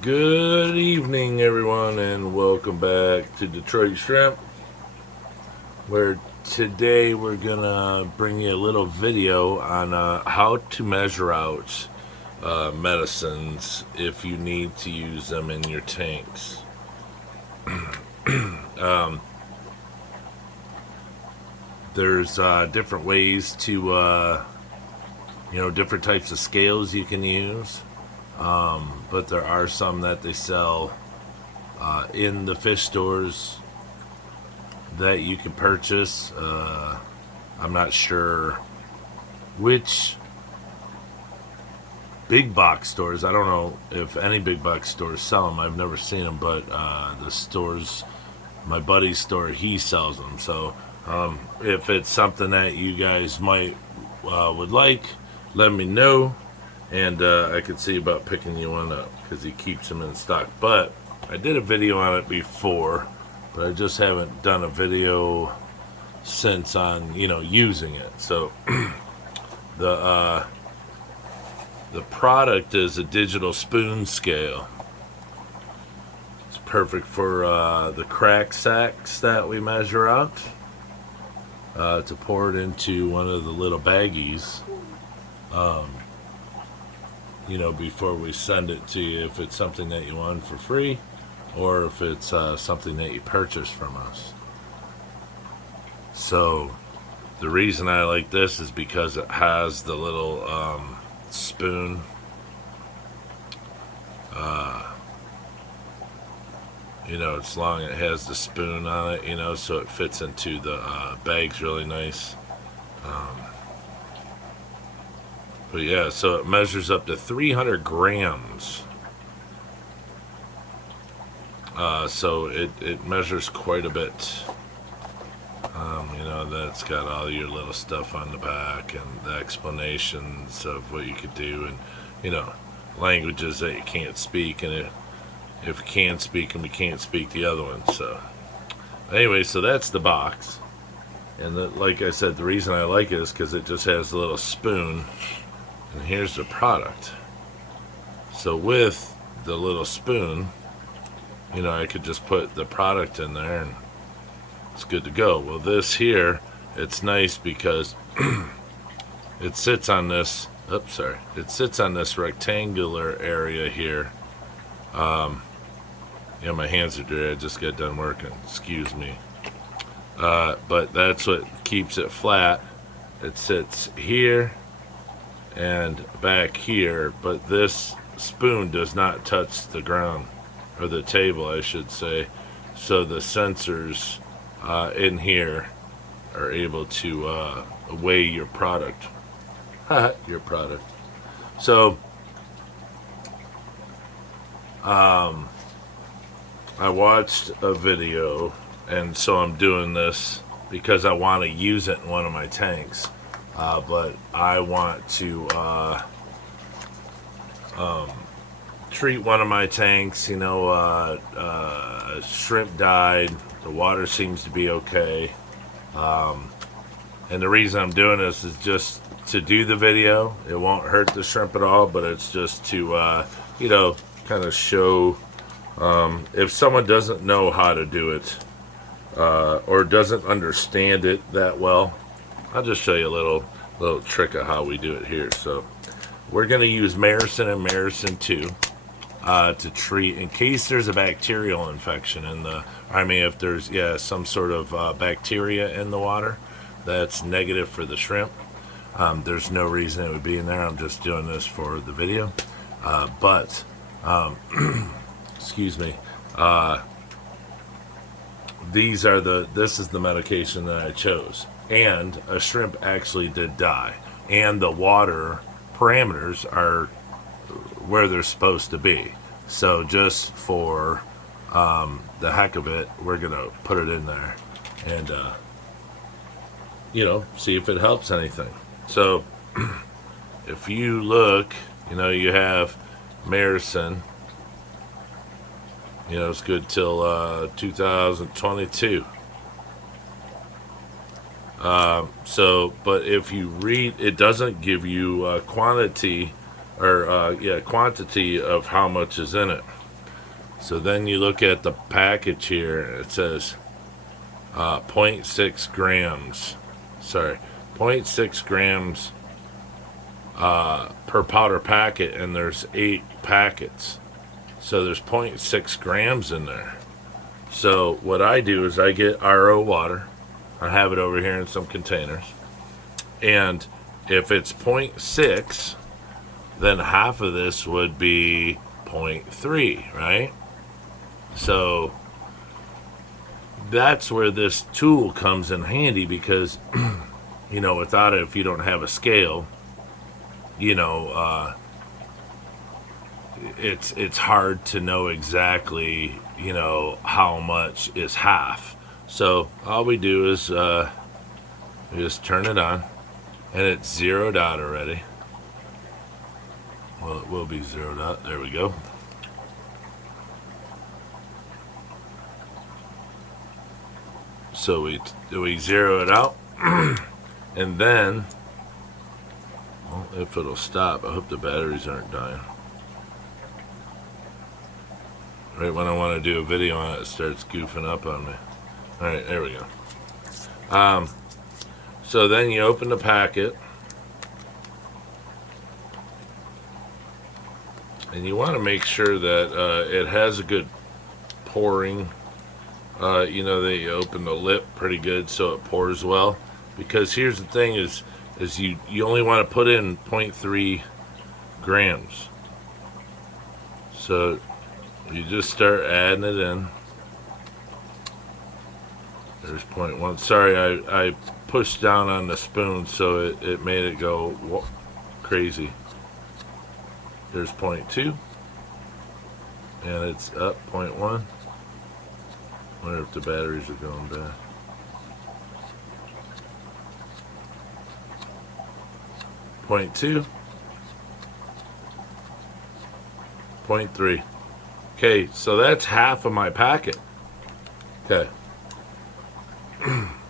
Good evening, everyone, and welcome back to Detroit Shrimp, where today we're gonna bring you a little video on how to measure out medicines if you need to use them in your tanks. um, there's different ways to, different types of scales you can use. But there are some that they sell in the fish stores that you can purchase. I'm not sure which big box stores. I don't know if any big box stores sell them. I've never seen them, but the stores, my buddy's store, he sells them. So if it's something that you guys might would like, let me know. And I could see about picking you one up because he keeps them in stock. But I did a video on it before, but I just haven't done a video since on using it. So the product is a digital spoon scale. It's perfect for the crack sacks that we measure out to pour it into one of the little baggies. Before we send it to you, if it's something that you want for free or if it's something that you purchase from us. So the reason I like this is because it has the little spoon it's long, it has the spoon on it, so it fits into the bags really nice. But yeah, so it measures up to 300 grams. So it measures quite a bit. That's got all your little stuff on the back and the explanations of what you could do and, languages that you can't speak. And if you can speak them, you can't speak the other one. So anyway, so that's the box. And like I said, the reason I like it is because it just has a little spoon. And here's the product. So with the little spoon, I could just put the product in there and it's good to go. Well, this here, it's nice because it sits on this, it sits on this rectangular area here. My hands are dirty, I just got done working, excuse me. But that's what keeps it flat. It sits here and back here, but this spoon does not touch the ground, or the table I should say, so the sensors in here are able to weigh your product. So I watched a video, and so I'm doing this because I want to use it in one of my tanks. But I want to treat one of my tanks. Shrimp died. The water seems to be okay. And the reason I'm doing this is just to do the video. It won't hurt the shrimp at all, but it's just to, kind of show if someone doesn't know how to do it or doesn't understand it that well. I'll just show you a little trick of how we do it here. So we're going to use Maricin and Maricin 2 to treat in case there's a bacterial infection in if there's some sort of bacteria in the water that's negative for the shrimp. There's no reason it would be in there. I'm just doing this for the video. Excuse me. This is the medication that I chose. And a shrimp actually did die. And the water parameters are where they're supposed to be. So just for the heck of it, we're going to put it in there and, see if it helps anything. So if you look, you have Maricin. It's good till 2022. But if you read, it doesn't give you quantity or quantity of how much is in it. So then you look at the package here. It says 0.6 grams. Sorry, 0.6 grams per powder packet, and there's 8 packets. So there's 0.6 grams in there. So what I do is I get RO water. I have it over here in some containers. And if it's 0.6, then half of this would be 0.3, right? So that's where this tool comes in handy, because you know, without it, if you don't have a scale, you know, it's hard to know exactly, you know, how much is half. So all we do is we just turn it on, and it's zeroed out already. Well, it will be zeroed out. There we go. So we zero it out, and then, well, if it'll stop, I hope the batteries aren't dying. Right when I want to do a video on it, it starts goofing up on me. All right, there we go. So then you open the packet, and you want to make sure that it has a good pouring. You know, they open the lip pretty good so it pours well. Because here's the thing is you only want to put in 0.3 grams. So you just start adding it in. There's 0.1. Sorry, I pushed down on the spoon, so it made it go crazy. There's 0.2. And it's up 0.1. I wonder if the batteries are going bad. 0.2. 0.3. Okay, so that's half of my packet. Okay.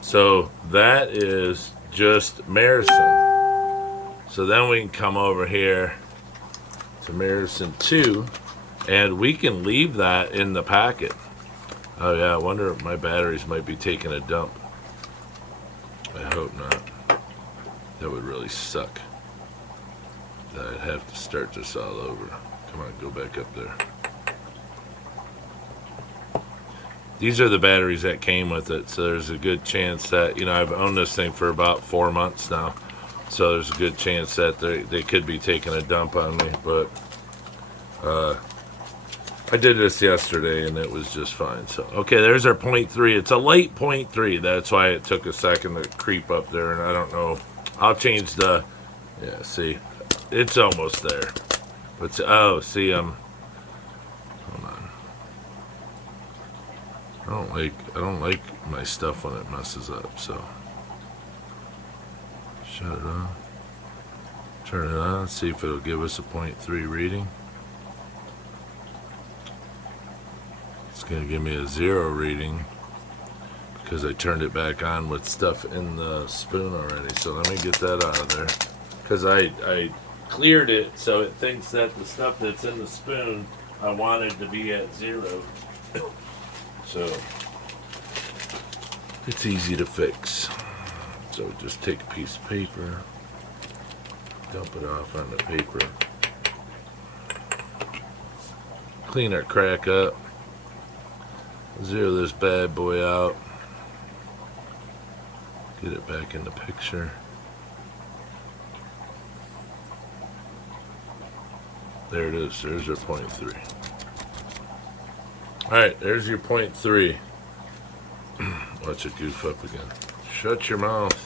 So that is just Marason. So then we can come over here to Marason 2, and we can leave that in the packet. Oh yeah, I wonder if my batteries might be taking a dump. I hope not. That would really suck. I'd have to start this all over. Come on, go back up there. These are the batteries that came with it, so there's a good chance that, you know, I've owned this thing for about 4 months now, so there's a good chance that they could be taking a dump on me, but I did this yesterday and it was just fine. So okay, there's our 0.3. It's a light 0.3. That's why it took a second to creep up there, and I don't know. I'll change the, yeah, see, it's almost there. But oh, see, hold on. I don't like my stuff when it messes up, so shut it on. Turn it on, see if it'll give us a 0.3 reading. It's gonna give me a 0 reading because I turned it back on with stuff in the spoon already. So let me get that out of there, because I cleared it so it thinks that the stuff that's in the spoon I wanted to be at 0. So it's easy to fix. So just take a piece of paper, dump it off on the paper, clean our crack up, zero this bad boy out, get it back in the picture. There it is. There's your 0.3. Alright, there's your 0.3. Watch it goof up again. Shut your mouth.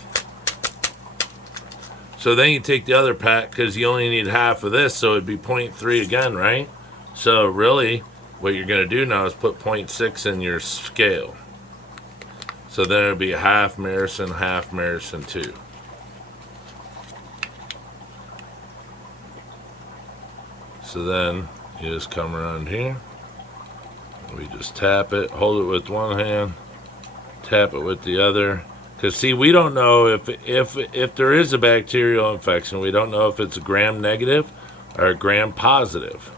So then you take the other pack, because you only need half of this, so it'd be 0.3 again, right? So really, what you're going to do now is put 0.6 in your scale. So then it'll be half Marason 2. So then you just come around here. We just tap it, hold it with one hand, tap it with the other. Because see, we don't know if there is a bacterial infection. We don't know if it's a gram negative or a gram positive.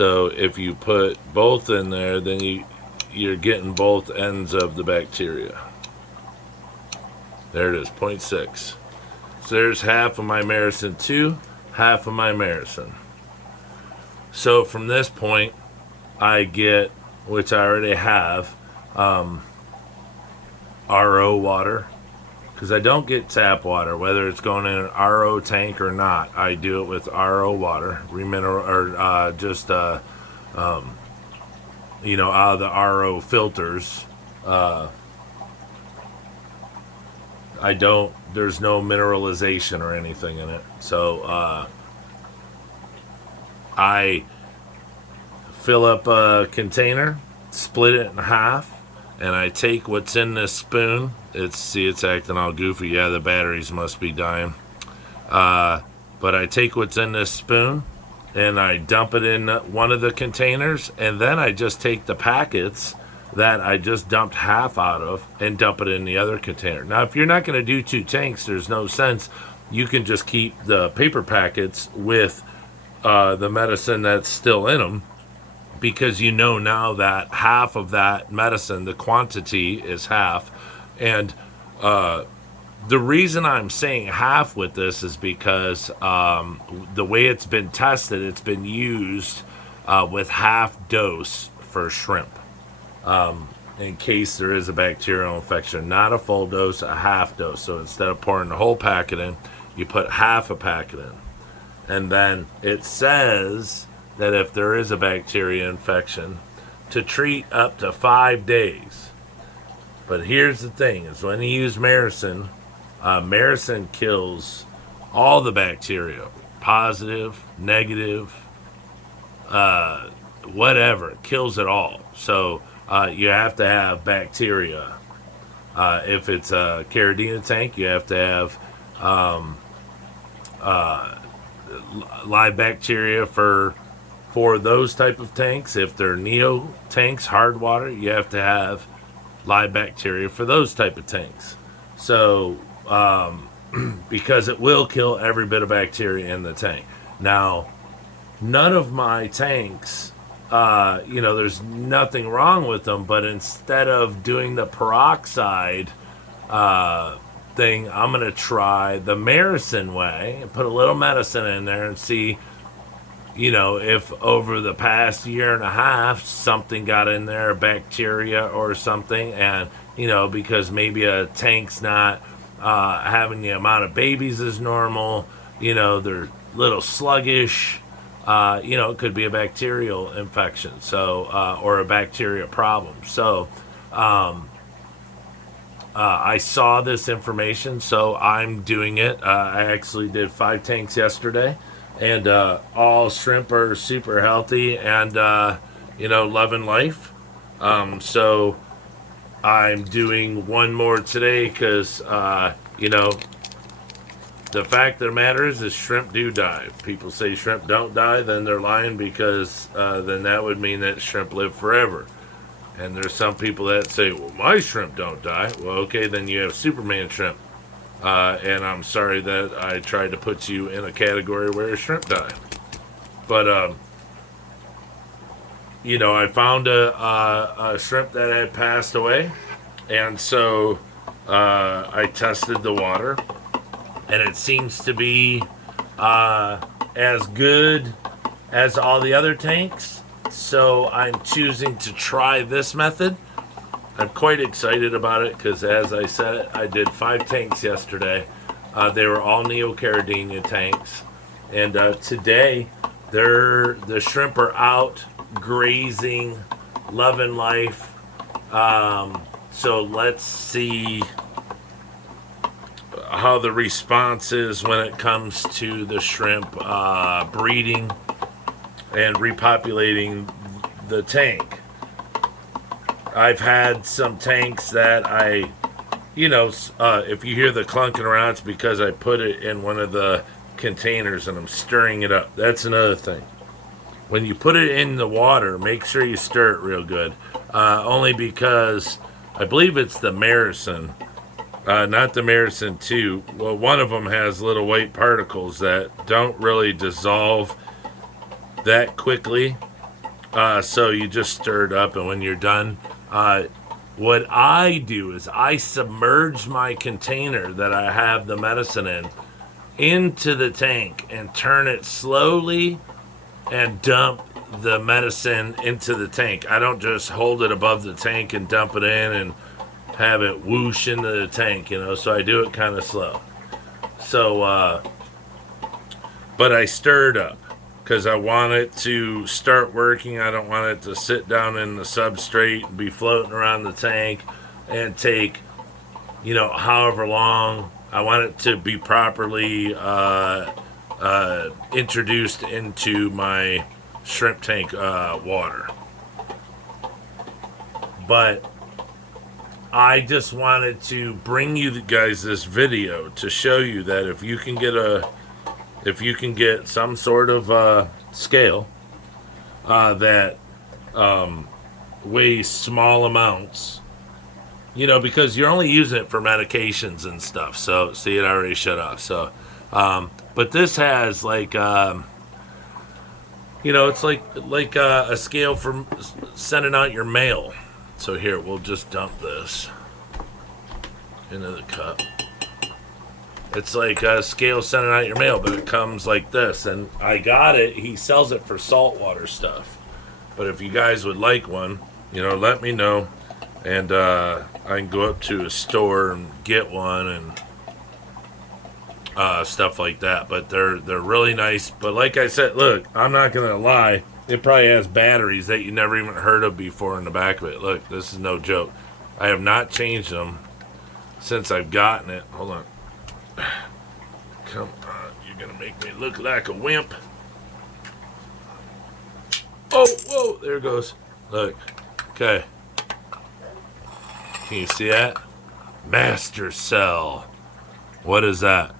So if you put both in there, then you're getting both ends of the bacteria. There it is, 0.6. So there's half of my Maricin 2, half of my Maricin. So from this point, I get, which I already have, RO water. Because I don't get tap water, whether it's going in an RO tank or not. I do it with RO water, out of the RO filters. There's no mineralization or anything in it. So I fill up a container, split it in half, and I take what's in this spoon. It's acting all goofy. Yeah, the batteries must be dying. But I take what's in this spoon and I dump it in one of the containers, and then I just take the packets that I just dumped half out of and dump it in the other container. Now, if you're not going to do 2 tanks, there's no sense. You can just keep the paper packets with the medicine that's still in them, because you know now that half of that medicine, the quantity is half. And the reason I'm saying half with this is because the way it's been tested, it's been used with half dose for shrimp. In case there is a bacterial infection. Not a full dose, a half dose. So instead of pouring the whole packet in, you put half a packet in. And then it says that if there is a bacteria infection, to treat up to 5 days. But here's the thing, is when you use Maricin, Maricin kills all the bacteria, positive, negative, whatever, it kills it all. So you have to have bacteria. If it's a Caridina tank, you have to have live bacteria for those type of tanks. If they're neo tanks, hard water, you have to have live bacteria for those type of tanks. So because it will kill every bit of bacteria in the tank. Now, none of my tanks, there's nothing wrong with them, but instead of doing the peroxide thing, I'm going to try the Maricin way and put a little medicine in there and see, if over the past year and a half something got in there, bacteria or something, and, because maybe a tank's not having the amount of babies as normal, they're a little sluggish. It could be a bacterial infection, or a bacteria problem. So, I saw this information, so I'm doing it. I actually did 5 tanks yesterday, and all shrimp are super healthy and, loving life. So I'm doing one more today because, the fact of the matter is shrimp do die. If people say shrimp don't die, then they're lying, because then that would mean that shrimp live forever. And there's some people that say, well, my shrimp don't die. Well, okay, then you have Superman shrimp. And I'm sorry that I tried to put you in a category where shrimp die. But, I found a shrimp that had passed away. And so I tested the water. And it seems to be as good as all the other tanks. So I'm choosing to try this method. I'm quite excited about it because, as I said, I did 5 tanks yesterday. They were all Neocaridina tanks. And today, the shrimp are out grazing, loving life. So let's see how the response is when it comes to the shrimp breeding and repopulating the tank. I've had some tanks that if you hear the clunking around, it's because I put it in one of the containers and I'm stirring it up. That's another thing. When you put it in the water, make sure you stir it real good. Only because I believe it's the Maricin, not the Maricin 2. Well, one of them has little white particles that don't really dissolve that quickly. So you just stir it up, and when you're done, what I do is I submerge my container that I have the medicine in into the tank and turn it slowly and dump the medicine into the tank. I don't just hold it above the tank and dump it in and have it whoosh into the tank, so I do it kind of slow. So, but I stir it up because I want it to start working. I don't want it to sit down in the substrate and be floating around the tank and take, however long. I want it to be properly introduced into my shrimp tank water. But I just wanted to bring you guys this video to show you that if you can get some sort of scale that weighs small amounts, because you're only using it for medications and stuff. So see, it already shut off. So, but this has like, it's like a scale for sending out your mail. So here, we'll just dump this into the cup. It's like a scale sending out your mail, but it comes like this. And I got it. He sells it for saltwater stuff. But if you guys would like one, let me know. And I can go up to a store and get one and stuff like that. But they're really nice. But like I said, look, I'm not going to lie. It probably has batteries that you never even heard of before in the back of it. Look, this is no joke. I have not changed them since I've gotten it. Hold on. Come on, you're going to make me look like a wimp. Oh, whoa, there it goes. Look. Okay. Can you see that? Master Cell. What is that?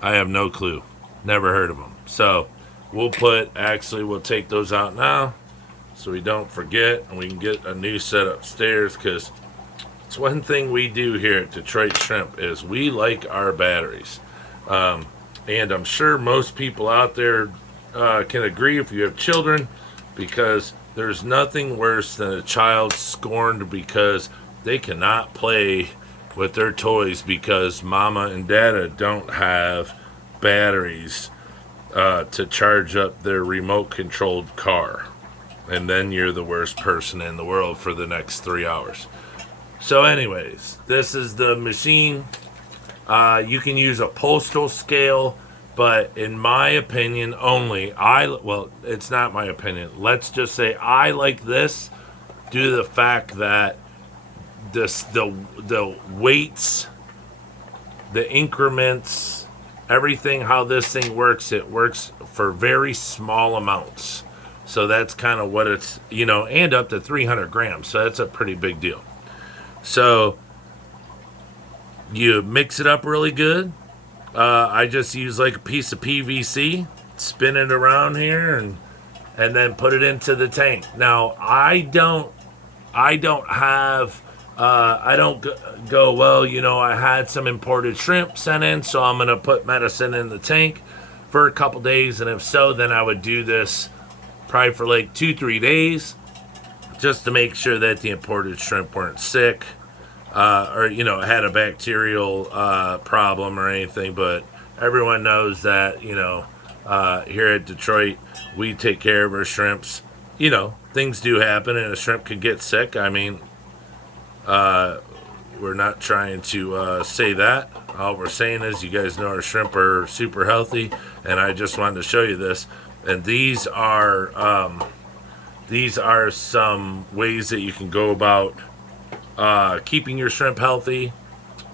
I have no clue. Never heard of them. So, we'll take those out now so we don't forget, and we can get a new set upstairs, because it's one thing we do here at Detroit Shrimp is we like our batteries. And I'm sure most people out there can agree if you have children, because there's nothing worse than a child scorned because they cannot play with their toys because mama and dada don't have batteries to charge up their remote controlled car. And then you're the worst person in the world for the next 3 hours. So anyways, this is the machine. You can use a postal scale, but in my opinion only, it's not my opinion. Let's just say I like this due to the fact that the weights, the increments, everything, how this thing works, it works for very small amounts. So that's kind of what it's, and up to 300 grams. So that's a pretty big deal. So you mix it up really good. I just use like a piece of PVC, spin it around here, and then put it into the tank. Now I don't go, well, I had some imported shrimp sent in, so I'm going to put medicine in the tank for a couple days. And if so, then I would do this probably for like 2-3 days just to make sure that the imported shrimp weren't sick or, had a bacterial problem or anything. But everyone knows that, here at Detroit, we take care of our shrimps. Things do happen and a shrimp could get sick. I mean, we're not trying to say that. All we're saying is, you guys know our shrimp are super healthy, and I just wanted to show you this. And these are some ways that you can go about keeping your shrimp healthy,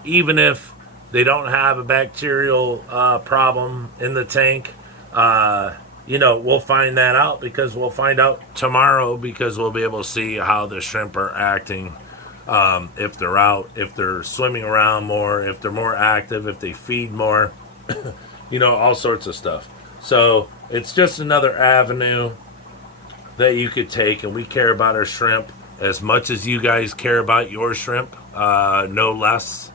even if they don't have a bacterial problem in the tank. We'll find that out, because we'll find out tomorrow, because we'll be able to see how the shrimp are acting. If they're out, if they're swimming around more, if they're more active, if they feed more, all sorts of stuff. So it's just another avenue that you could take, and we care about our shrimp as much as you guys care about your shrimp, no less,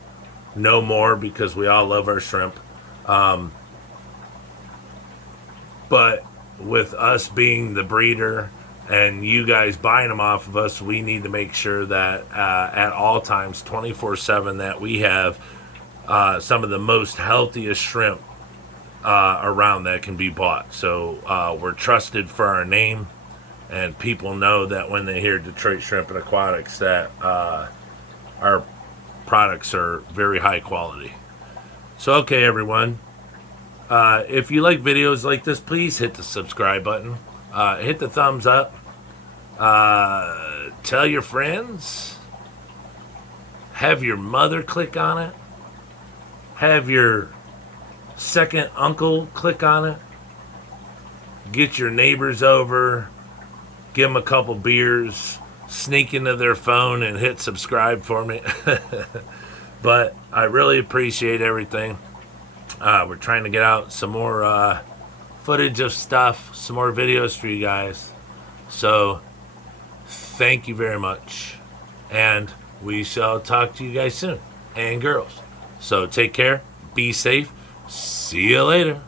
no more, because we all love our shrimp. But with us being the breeder and you guys buying them off of us, we need to make sure that at all times, 24/7, that we have some of the most healthiest shrimp around that can be bought. So we're trusted for our name, and people know that when they hear Detroit Shrimp and Aquatics, that our products are very high quality. So, okay, everyone. If you like videos like this, please hit the subscribe button. Hit the thumbs up. Tell your friends. Have your mother click on it. Have your second uncle click on it. Get your neighbors over. Give them a couple beers. Sneak into their phone and hit subscribe for me. But I really appreciate everything. We're trying to get out some more footage of stuff, some more videos for you guys. So thank you very much. And we shall talk to you guys soon. And girls. So take care. Be safe. See you later.